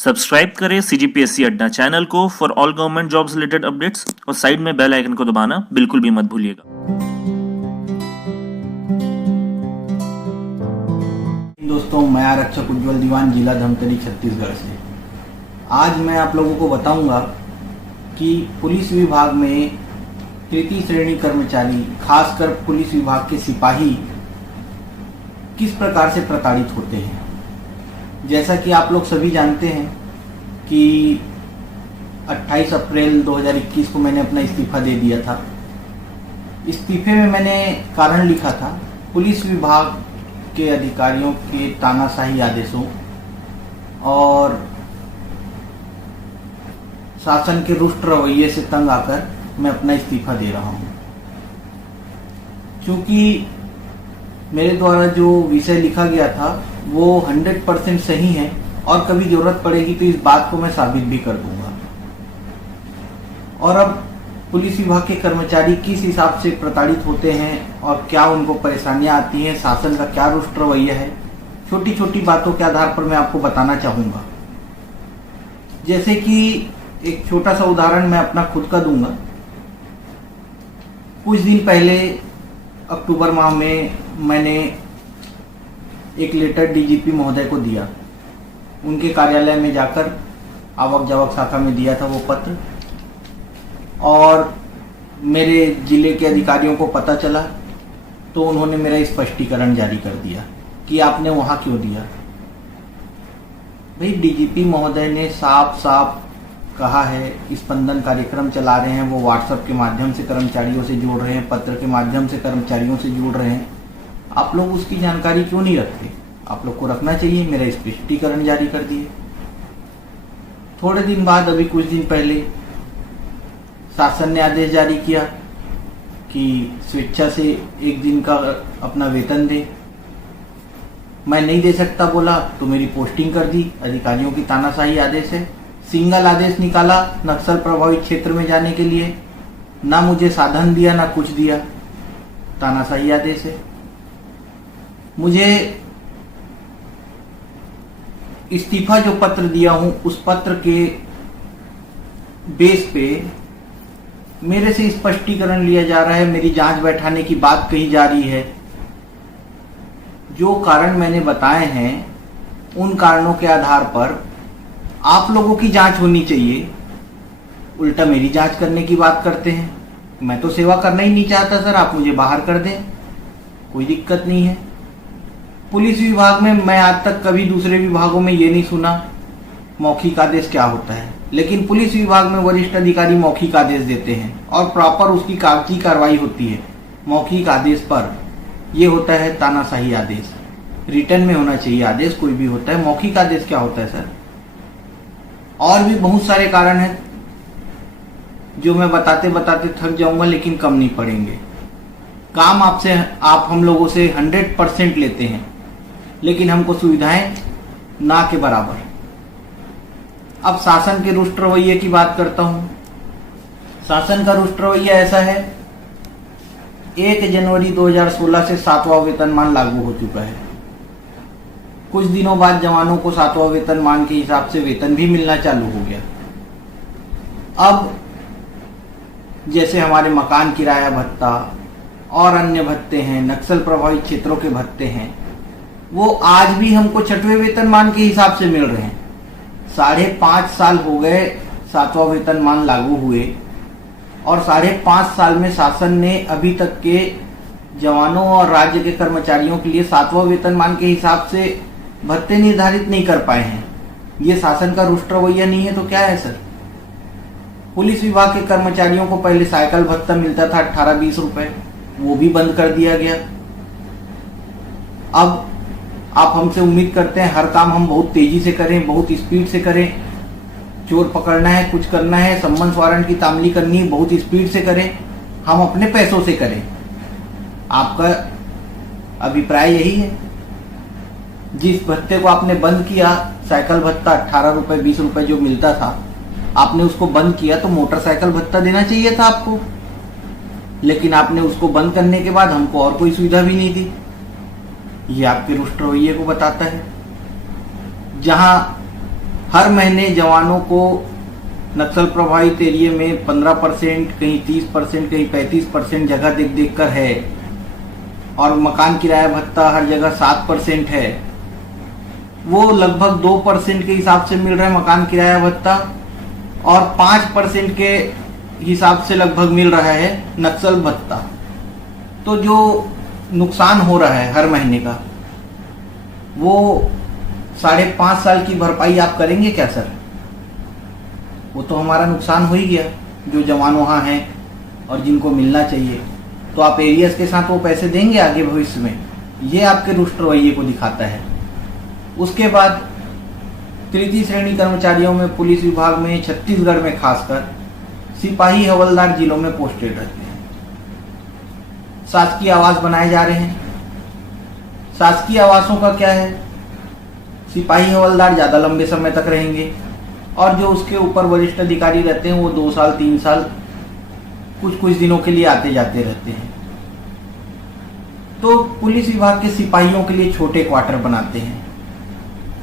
Subscribe करें CGPSC अड्डा channel को for all government jobs related updates और साइड में बेल आइकन को दबाना बिल्कुल भी मत भूलिएगा। दोस्तों, मैं आरक्षक उज्जवल दीवान, जिला धमतरी, छत्तीसगढ़ से। आज मैं आप लोगों को बताऊंगा कि पुलिस विभाग में तृतीय श्रेणी कर्मचारी, खासकर पुलिस विभाग के सिपाही किस प्रकार से प्रताड़ित होते हैं। जैसा कि आप लोग सभी जानते हैं कि 28 अप्रैल 2021 को मैंने अपना इस्तीफा दे दिया था। इस्तीफे में मैंने कारण लिखा था पुलिस विभाग के अधिकारियों के तानाशाही आदेशों और शासन के रुष्ट रवैये से तंग आकर मैं अपना इस्तीफा दे रहा हूं। क्योंकि मेरे द्वारा जो विषय लिखा गया था वो 100% सही है और कभी जरूरत पड़ेगी तो इस बात को मैं साबित भी कर दूंगा। और अब पुलिस विभाग के कर्मचारी किस हिसाब से प्रताड़ित होते हैं और क्या उनको परेशानियां आती हैं, शासन का क्या रुष्ट रवैया है, छोटी छोटी बातों के आधार पर मैं आपको बताना चाहूंगा। जैसे कि एक छोटा सा उदाहरण मैं अपना खुद का दूंगा। कुछ दिन पहले अक्टूबर माह में मैंने एक लेटर डीजीपी महोदय को दिया। उनके कार्यालय में जाकर आवक जावक शाखा में दिया था वो पत्र, और मेरे जिले के अधिकारियों को पता चला तो उन्होंने मेरा स्पष्टीकरण जारी कर दिया कि आपने वहां क्यों दिया। भाई, डीजीपी महोदय ने साफ साफ कहा है, स्पंदन कार्यक्रम चला रहे हैं, वो व्हाट्सएप के माध्यम से कर्मचारियों से जोड़ रहे हैं, पत्र के माध्यम से कर्मचारियों से जोड़ रहे हैं। आप लोग उसकी जानकारी क्यों नहीं रखते? आप लोग को रखना चाहिए। मेरा स्पष्टीकरण जारी कर दिए। थोड़े दिन बाद, अभी कुछ दिन पहले, शासन ने आदेश जारी किया कि स्वेच्छा से एक दिन का अपना वेतन दे। मैं नहीं दे सकता बोला तो मेरी पोस्टिंग कर दी। अधिकारियों की तानाशाही आदेश है। सिंगल आदेश निकाला नक्सल प्रभावित क्षेत्र में जाने के लिए, ना मुझे साधन दिया ना कुछ दिया। तानाशाही आदेश है। मुझे इस्तीफा जो पत्र दिया हूं उस पत्र के बेस पे मेरे से स्पष्टीकरण लिया जा रहा है, मेरी जांच बैठाने की बात कही जा रही है। जो कारण मैंने बताए हैं उन कारणों के आधार पर आप लोगों की जांच होनी चाहिए। उल्टा मेरी जांच करने की बात करते हैं। मैं तो सेवा करना ही नहीं चाहता सर, आप मुझे बाहर कर दें, कोई दिक्कत नहीं है। पुलिस विभाग में मैं आज तक कभी दूसरे विभागों में ये नहीं सुना मौखिक आदेश क्या होता है, लेकिन पुलिस विभाग में वरिष्ठ अधिकारी मौखिक आदेश देते हैं और प्रॉपर उसकी कागजी कार्रवाई होती है। मौखिक आदेश पर यह होता है तानाशाही आदेश। रिटर्न में होना चाहिए आदेश, कोई भी होता है। मौखिक आदेश क्या होता है सर? और भी बहुत सारे कारण हैं जो मैं बताते बताते थक जाऊंगा, लेकिन कम नहीं पड़ेंगे। काम आप हम लोगों से 100% लेते हैं, लेकिन हमको सुविधाएं ना के बराबर। अब शासन के रुष्ट रवैये की बात करता हूं। शासन का रुष्ट रवैया ऐसा है, 1 जनवरी 2016 से 7वां वेतनमान लागू हो चुका है। कुछ दिनों बाद जवानों को 7वां वेतनमान के हिसाब से वेतन भी मिलना चालू हो गया। अब जैसे हमारे मकान किराया भत्ता और अन्य भत्ते हैं, नक्सल प्रभावित क्षेत्रों के भत्ते हैं, वो आज भी हमको 6वें वेतनमान के हिसाब से मिल रहे हैं। 5.5 साल हो गए 7वां वेतनमान लागू हुए, और 5.5 साल में शासन ने अभी तक के जवानों और राज्य के कर्मचारियों के लिए 7वां वेतनमान के हिसाब से भत्ते निर्धारित नहीं कर पाए हैं। ये शासन का रुष्ट रवैया नहीं है तो क्या है सर? पुलिस विभाग के कर्मचारियों को पहले साइकिल भत्ता मिलता था 18-20 रुपए, वो भी बंद कर दिया गया। अब आप हमसे उम्मीद करते हैं हर काम हम बहुत तेजी से करें, बहुत स्पीड से करें। चोर पकड़ना है, कुछ करना है, सम्मन वारंट की तामीली करनी है, बहुत स्पीड से करें, हम अपने पैसों से करें। आपका अभिप्राय यही है? जिस भत्ते को आपने बंद किया, साइकिल भत्ता 18 रुपए 20 रुपए जो मिलता था, आपने उसको बंद किया तो मोटरसाइकिल भत्ता देना चाहिए था आपको, लेकिन आपने उसको बंद करने के बाद हमको और कोई सुविधा भी नहीं दी। ये आपके रुष्ट रवैये को बताता है। जहां हर महीने जवानों को नक्सल प्रभावित एरिया में 15%, कहीं 30%, कहीं 35% जगह देख देख कर है, और मकान किराया भत्ता हर जगह 7% है। वो लगभग 2% के हिसाब से मिल रहा है मकान किराया भत्ता, और 5% के हिसाब से लगभग मिल रहा है नक्सल भत्ता। तो जो नुकसान हो रहा है हर महीने का, वो 5.5 साल की भरपाई आप करेंगे क्या सर? वो तो हमारा नुकसान हो ही गया जो जवान वहाँ हैं और जिनको मिलना चाहिए। तो आप एरियर्स के साथ वो पैसे देंगे आगे भविष्य में? ये आपके रुष्ट रवैये को दिखाता है। उसके बाद तृतीय श्रेणी कर्मचारियों में पुलिस विभाग में छत्तीसगढ़ में खासकर सिपाही हवलदार जिलों में पोस्टेड रहते हैं। शासकीय आवास बनाए जा रहे हैं। शासकीय आवासों का क्या है, सिपाही हवलदार ज़्यादा लंबे समय तक रहेंगे, और जो उसके ऊपर वरिष्ठ अधिकारी रहते हैं वो 2 साल 3 साल कुछ दिनों के लिए आते जाते रहते हैं। तो पुलिस विभाग के सिपाहियों के लिए छोटे क्वार्टर बनाते हैं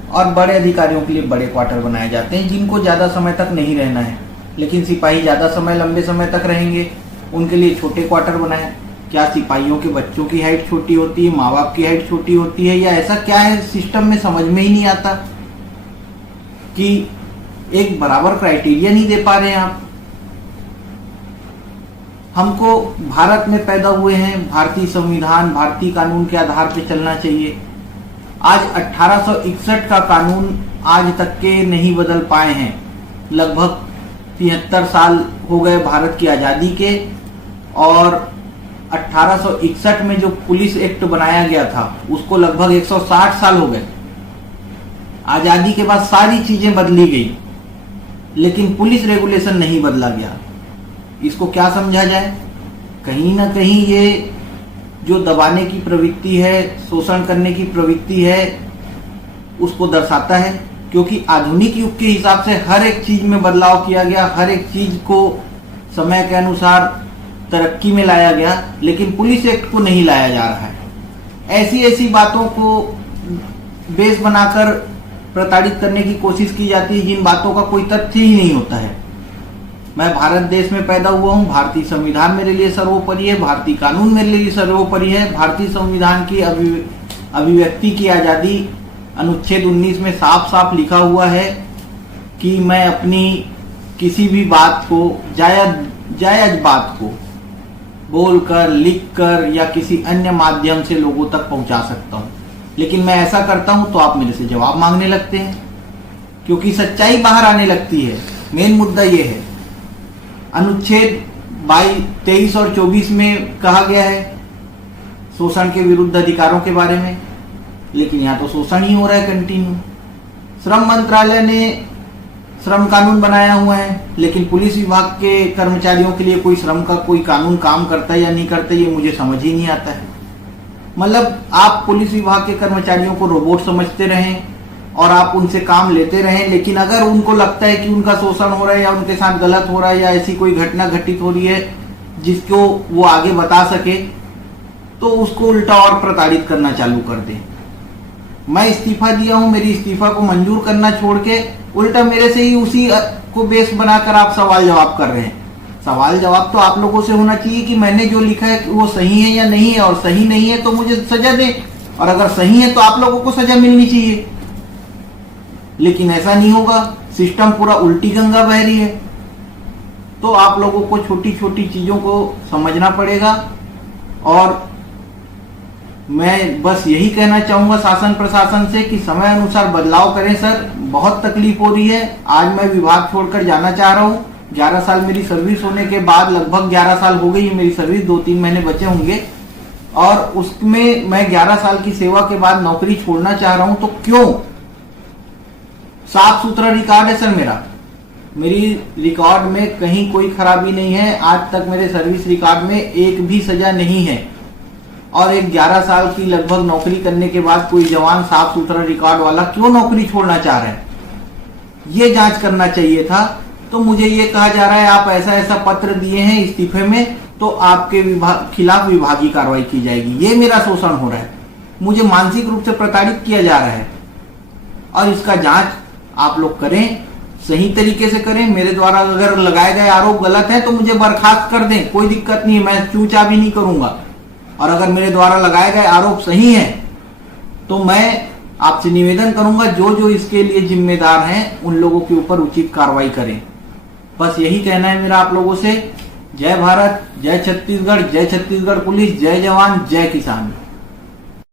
और बड़े अधिकारियों के लिए बड़े क्वार्टर बनाए जाते हैं, जिनको ज़्यादा समय तक नहीं रहना है। लेकिन सिपाही ज़्यादा समय लंबे समय तक रहेंगे, उनके लिए छोटे क्वार्टर बनाए। क्या सिपाहियों के बच्चों की हाइट छोटी होती है, माँ बाप की हाइट छोटी होती है, या ऐसा क्या है सिस्टम में? समझ में ही नहीं आता कि एक बराबर क्राइटेरिया नहीं दे पा रहे हैं आप। हमको भारत में पैदा हुए हैं, भारतीय संविधान, भारतीय कानून के आधार पर चलना चाहिए। आज 1861 का कानून आज तक के नहीं बदल पाए हैं। लगभग 73 साल हो गए भारत की आज़ादी के, और 1861 में जो पुलिस एक्ट बनाया गया था उसको लगभग 160 साल हो गए। आज़ादी के बाद सारी चीजें बदली गई, लेकिन पुलिस रेगुलेशन नहीं बदला गया। इसको क्या समझा जाए? कहीं ना कहीं ये जो दबाने की प्रवृत्ति है, शोषण करने की प्रवृत्ति है, उसको दर्शाता है। क्योंकि आधुनिक युग के हिसाब से हर एक चीज में बदलाव किया गया, हर एक चीज को समय के अनुसार तरक्की में लाया गया, लेकिन पुलिस एक्ट को नहीं लाया जा रहा है। ऐसी ऐसी बातों को बेस बनाकर प्रताड़ित करने की कोशिश की जाती है जिन बातों का कोई तथ्य ही नहीं होता है। मैं भारत देश में पैदा हुआ हूँ, भारतीय संविधान मेरे लिए सर्वोपरि है, भारतीय कानून मेरे लिए सर्वोपरि है। भारतीय संविधान की अभिव्यक्ति की आज़ादी अनुच्छेद 19 में साफ साफ लिखा हुआ है कि मैं अपनी किसी भी बात को, जायज बात को बोलकर, लिखकर या किसी अन्य माध्यम से लोगों तक पहुंचा सकता हूं। लेकिन मैं ऐसा करता हूं तो आप मेरे से जवाब मांगने लगते हैं, क्योंकि सच्चाई बाहर आने लगती है। मेन मुद्दा ये है। अनुच्छेद 23 और 24 में कहा गया है शोषण के विरुद्ध अधिकारों के बारे में, लेकिन यहाँ तो शोषण ही हो रहा है कंटिन्यू। श्रम मंत्रालय ने श्रम कानून बनाया हुआ है, लेकिन पुलिस विभाग के कर्मचारियों के लिए कोई श्रम का कोई कानून काम करता है या नहीं करता, ये मुझे समझ ही नहीं आता है। मतलब आप पुलिस विभाग के कर्मचारियों को रोबोट समझते रहें और आप उनसे काम लेते रहें, लेकिन अगर उनको लगता है कि उनका शोषण हो रहा है या उनके साथ गलत हो रहा है या ऐसी कोई घटना घटित हो रही है जिसको वो आगे बता सके, तो उसको उल्टा और प्रताड़ित करना चालू कर दें। मैं इस्तीफा दिया हूं, मेरी इस्तीफा को मंजूर करना छोड़ के उल्टा मेरे से ही उसी को बेस बनाकर आप सवाल जवाब कर रहे हैं। सवाल जवाब तो आप लोगों से होना चाहिए कि मैंने जो लिखा है वो सही है या नहीं है, और सही नहीं है तो मुझे सजा दें, और अगर सही है तो आप लोगों को सजा मिलनी चाहिए। लेकिन ऐसा नहीं होगा, सिस्टम पूरा उल्टी गंगा बह रही है। तो आप लोगों को छोटी छोटी चीजों को समझना पड़ेगा। और मैं बस यही कहना चाहूंगा शासन प्रशासन से कि समय अनुसार बदलाव करें सर। बहुत तकलीफ हो रही है। आज मैं विभाग छोड़कर जाना चाह रहा हूँ। 11 साल मेरी सर्विस होने के बाद, लगभग 11 साल हो गई मेरी सर्विस, 2-3 महीने बचे होंगे, और उसमें मैं 11 साल की सेवा के बाद नौकरी छोड़ना चाह रहा हूं। तो क्यों? साफ सुथरा रिकॉर्ड है सर मेरा। मेरी रिकॉर्ड में कहीं कोई खराबी नहीं है। आज तक मेरे सर्विस रिकॉर्ड में एक भी सजा नहीं है, और एक 11 साल की लगभग नौकरी करने के बाद कोई जवान साफ सुथरा रिकॉर्ड वाला क्यों नौकरी छोड़ना चाह रहा है, ये जांच करना चाहिए था। तो मुझे ये कहा जा रहा है आप ऐसा ऐसा पत्र दिए हैं इस्तीफे में, तो आपके खिलाफ विभागीय कार्रवाई की जाएगी। ये मेरा शोषण हो रहा है, मुझे मानसिक रूप से प्रताड़ित किया जा रहा है, और इसका जांच आप लोग करें, सही तरीके से करें। मेरे द्वारा अगर लगाए गए आरोप गलत है तो मुझे बर्खास्त कर दें, कोई दिक्कत नहीं है, मैं चूचा भी नहीं करूंगा। और अगर मेरे द्वारा लगाए गए आरोप सही है तो मैं आपसे निवेदन करूंगा जो जो इसके लिए जिम्मेदार हैं उन लोगों के ऊपर उचित कार्रवाई करें। बस यही कहना है मेरा आप लोगों से। जय भारत, जय छत्तीसगढ़ पुलिस, जय जवान, जय किसान।